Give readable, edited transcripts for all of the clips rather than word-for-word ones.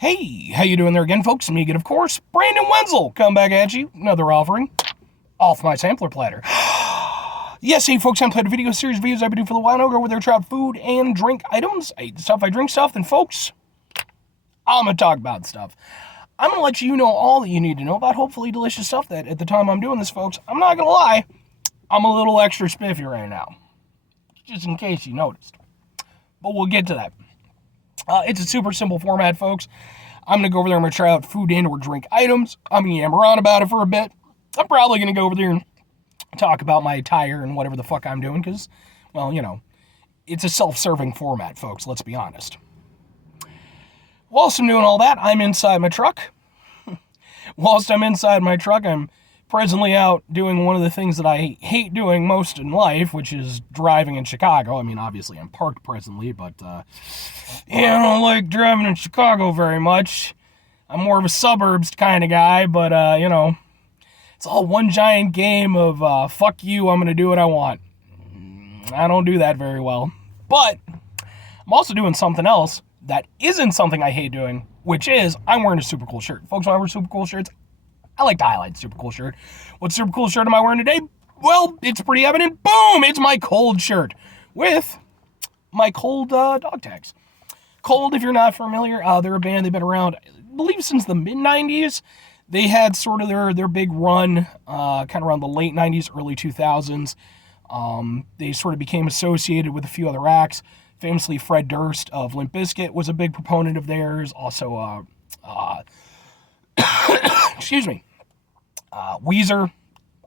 Hey, how you doing there again, folks? Me again, of course, Brandon Wenzel, come back at you. Another offering off my sampler platter. Yes, hey, folks, I'm playing a video series of videos I've been doing for a while now, where they're about food and drink items. I eat stuff, I drink stuff, and folks, I'm going to talk about stuff. I'm going to let you know all that you need to know about hopefully delicious stuff that at the time I'm doing this, folks, I'm not going to lie, I'm a little extra spiffy right now. Just in case you noticed. But we'll get to that. It's a super simple format, folks. I'm going to go over there, I'm going to try out food and or drink items. I'm going to yammer on about it for a bit. I'm probably going to go over there and talk about my attire and whatever the fuck I'm doing, because, well, you know, it's a self-serving format, folks, let's be honest. Whilst I'm doing all that, I'm inside my truck. Whilst I'm inside my truck, I'm presently out doing one of the things that I hate doing most in life, which is driving in Chicago. I mean, obviously I'm parked presently, but, I don't like driving in Chicago very much. I'm more of a suburbs kind of guy, but, it's all one giant game of, fuck you, I'm gonna do what I want. I don't do that very well. But I'm also doing something else that isn't something I hate doing, which is I'm wearing a super cool shirt. Folks, when I wear super cool shirts, I like to highlight super cool shirt. What super cool shirt am I wearing today? Well, it's pretty evident. Boom! It's my Cold shirt with my Cold dog tags. Cold, if you're not familiar, they're a band. They've been around, I believe, since the mid-90s. They had sort of their big run kind of around the late 90s, early 2000s. They sort of became associated with a few other acts. Famously, Fred Durst of Limp Bizkit was a big proponent of theirs. Also, excuse me, Weezer,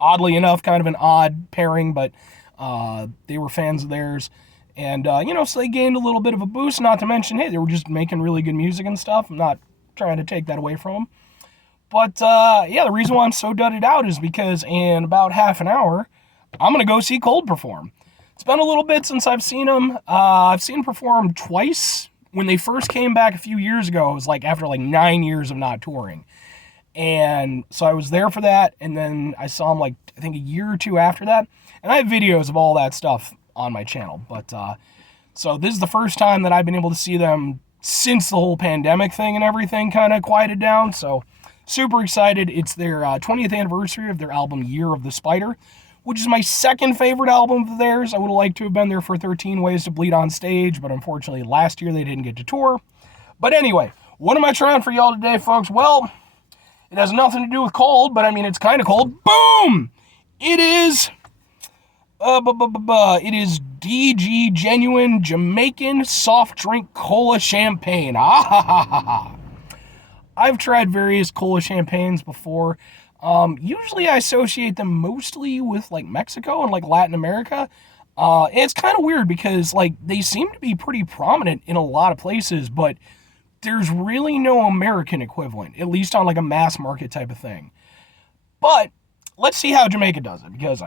oddly enough, kind of an odd pairing, but they were fans of theirs. And, so they gained a little bit of a boost, not to mention, hey, they were just making really good music and stuff. I'm not trying to take that away from them. But, the reason why I'm so dudded out is because in about half an hour, I'm going to go see Cold perform. It's been a little bit since I've seen them. I've seen them perform twice. When they first came back a few years ago, it was like after 9 years of not touring. And so I was there for that, and then I saw them I think a year or two after that. And I have videos of all that stuff on my channel. But, so this is the first time that I've been able to see them since the whole pandemic thing and everything kind of quieted down. So super excited. It's their 20th anniversary of their album Year of the Spider, which is my second favorite album of theirs. I would have liked to have been there for 13 Ways to Bleed on stage, but unfortunately last year they didn't get to tour. But anyway, what am I trying for y'all today, folks? Well, it has nothing to do with cold, but I mean, it's kind of cold. Boom! It is, it is DG Genuine Jamaican Soft Drink Cola Champagne. Ah ha ha ha ha. I've tried various cola champagnes before. Usually I associate them mostly with Mexico and Latin America. And it's kind of weird because they seem to be pretty prominent in a lot of places, but there's really no American equivalent, at least on a mass market type of thing. But let's see how Jamaica does it, because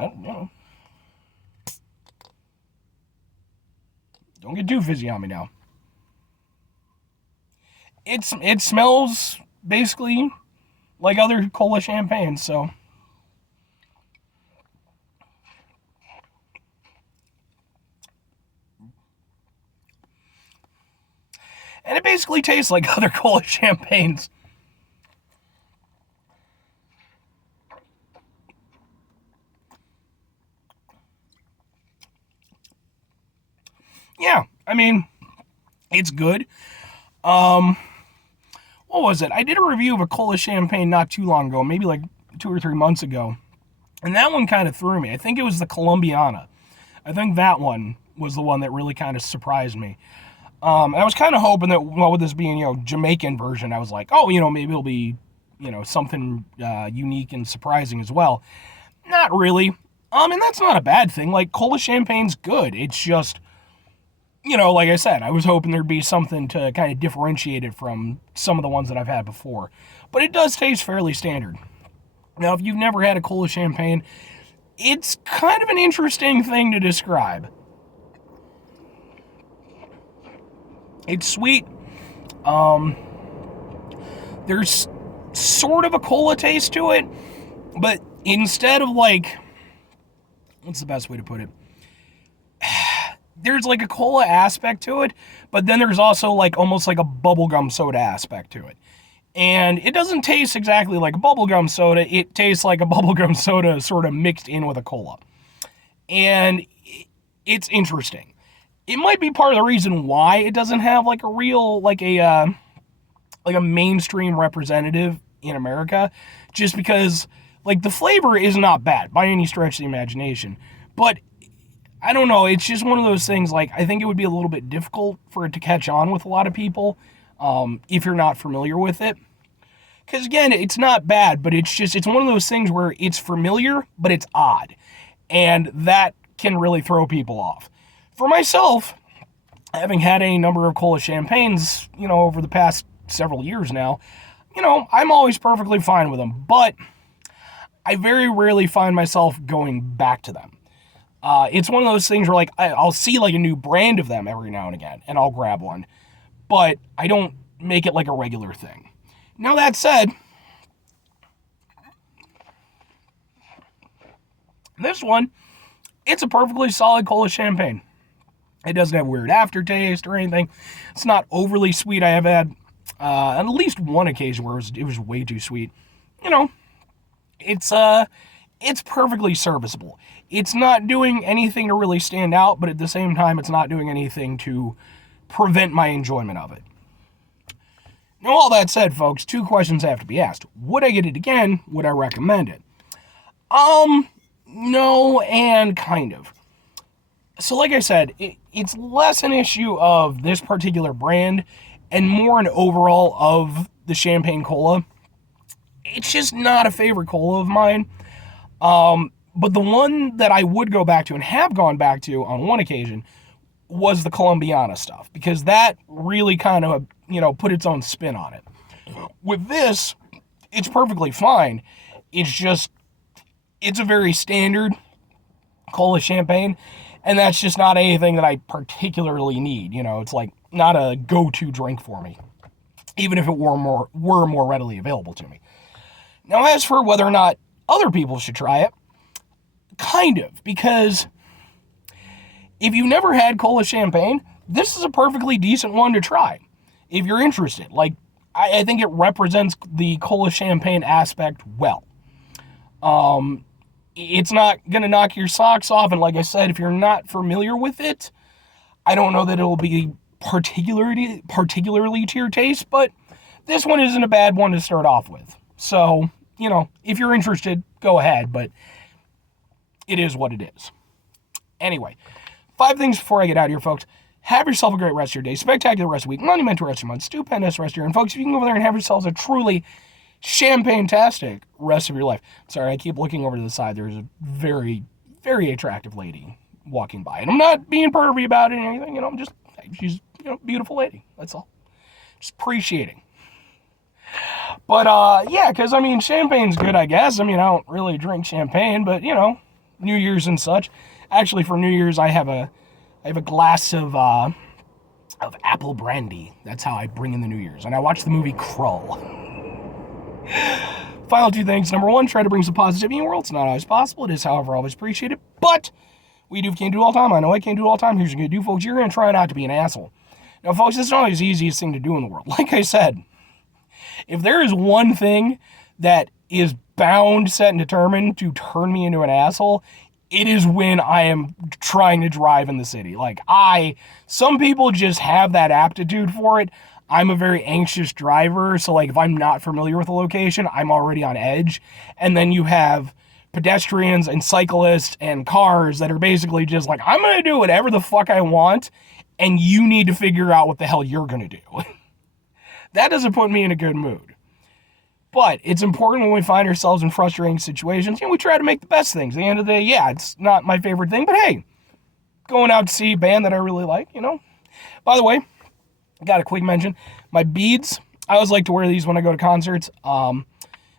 don't get too fizzy on me now. It smells basically like other cola champagnes, so. And it basically tastes like other cola champagnes. Yeah, I mean, it's good. What was it? I did a review of a cola champagne not too long ago, maybe 2 or 3 months ago. And that one kind of threw me. I think it was the Colombiana. I think that one was the one that really kind of surprised me. I was kind of hoping that, well, with this being, Jamaican version, I was like, oh, maybe it'll be, something unique and surprising as well. Not really. And that's not a bad thing. Cola champagne's good. It's just, like I said, I was hoping there'd be something to kind of differentiate it from some of the ones that I've had before. But it does taste fairly standard. Now, if you've never had a cola champagne, it's kind of an interesting thing to describe. It's sweet. There's sort of a cola taste to it, but instead of what's the best way to put it? there's like a cola aspect to it, but then there's also like almost like a bubblegum soda aspect to it. And it doesn't taste exactly like a bubblegum soda. It tastes like a bubblegum soda sort of mixed in with a cola. And it's interesting. It might be part of the reason why it doesn't have like a real like a mainstream representative in America, just because like the flavor is not bad by any stretch of the imagination. But I don't know, it's just one of those things, like, I think it would be a little bit difficult for it to catch on with a lot of people if you're not familiar with it. Because, again, it's not bad, but it's one of those things where it's familiar, but it's odd. And that can really throw people off. For myself, having had a number of cola champagnes, over the past several years now, I'm always perfectly fine with them. But I very rarely find myself going back to them. It's one of those things where, like, I'll see, like, a new brand of them every now and again, and I'll grab one. But I don't make it, like, a regular thing. Now, that said, this one, it's a perfectly solid cola champagne. It doesn't have weird aftertaste or anything. It's not overly sweet. I have had on at least one occasion where it was way too sweet. It's perfectly serviceable. It's not doing anything to really stand out, but at the same time, it's not doing anything to prevent my enjoyment of it. Now, all that said, folks, 2 questions have to be asked. Would I get it again? Would I recommend it? No, and kind of. So, like I said, it's less an issue of this particular brand and more an overall of the champagne cola. It's just not a favorite cola of mine. But the one that I would go back to and have gone back to on one occasion was the Colombiana stuff, because that really kind of, put its own spin on it. With this, it's perfectly fine. It's a very standard cola champagne, and that's just not anything that I particularly need. It's like not a go-to drink for me, even if it were more readily available to me. Now, as for whether or not other people should try it, kind of, because if you've never had cola champagne, this is a perfectly decent one to try if you're interested. Like, I think it represents the cola champagne aspect well. It's not going to knock your socks off, and like I said, if you're not familiar with it, I don't know that it'll be particularly to your taste, but this one isn't a bad one to start off with. So, if you're interested, go ahead, but it is what it is. Anyway, 5 things before I get out of here, folks. Have yourself a great rest of your day, spectacular rest of the week, monumental rest of your month, stupendous rest of your year. And folks, if you can go over there and have yourselves a truly champagne-tastic rest of your life. Sorry, I keep looking over to the side. There's a very, very attractive lady walking by. And I'm not being pervy about it or anything, she's a beautiful lady. That's all. Just appreciating. But, yeah, because, champagne's good, I guess. I don't really drink champagne, but, New Year's and such. Actually, for New Year's, I have a glass of apple brandy. That's how I bring in the New Year's. And I watch the movie Krull. Final 2 things. Number 1, try to bring some positivity in the world. It's not always possible. It is, however, always appreciated. But can't do it all the time. I know I can't do it all the time. Here's what you're going to do, folks. You're going to try not to be an asshole. Now, folks, it's not always the easiest thing to do in the world. Like I said, if there is one thing that is bound, set, and determined to turn me into an asshole, it is when I am trying to drive in the city. Some people just have that aptitude for it. I'm a very anxious driver, so if I'm not familiar with a location, I'm already on edge. And then you have pedestrians and cyclists and cars that are basically just like, I'm going to do whatever the fuck I want, and you need to figure out what the hell you're going to do. That doesn't put me in a good mood. But it's important when we find ourselves in frustrating situations, we try to make the best things. At the end of the day, yeah, it's not my favorite thing, but hey, going out to see a band that I really like, By the way, got a quick mention. My beads, I always like to wear these when I go to concerts.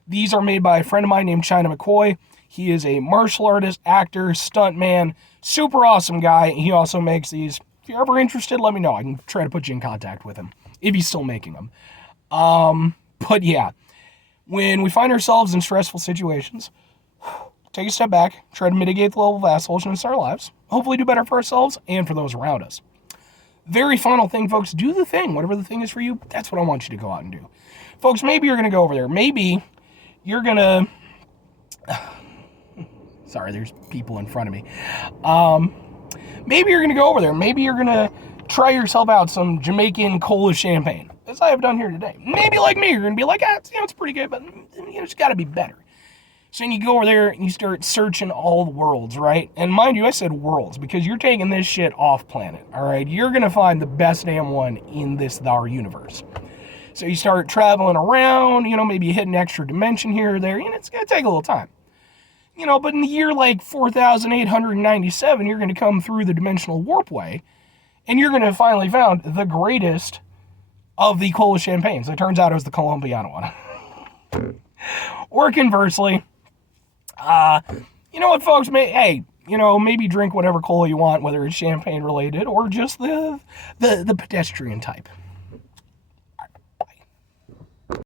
These are made by a friend of mine named China McCoy. He is a martial artist, actor, stuntman, super awesome guy. He also makes these. If you're ever interested, let me know. I can try to put you in contact with him, if he's still making them. But yeah, when we find ourselves in stressful situations, take a step back, try to mitigate the level of assholishness in our lives, hopefully do better for ourselves and for those around us. Very final thing, folks, do the thing. Whatever the thing is for you, that's what I want you to go out and do. Folks, maybe you're going to go over there. Maybe you're going to... Sorry, there's people in front of me. Maybe you're going to go over there. Maybe you're going to try yourself out some Jamaican Kola champagne, as I have done here today. Maybe like me, you're going to be like, it's pretty good, but it's got to be better. So then you go over there and you start searching all the worlds, right? And mind you, I said worlds because you're taking this shit off planet, all right? You're going to find the best damn one in our universe. So you start traveling around, maybe you hit an extra dimension here or there, it's going to take a little time. But in the year like 4,897, you're going to come through the dimensional warpway and you're going to finally found the greatest of the Kola champagnes. It turns out it was the Colombiana one. Or conversely, you know what, folks? Maybe drink whatever cola you want, whether it's champagne related or just the pedestrian type.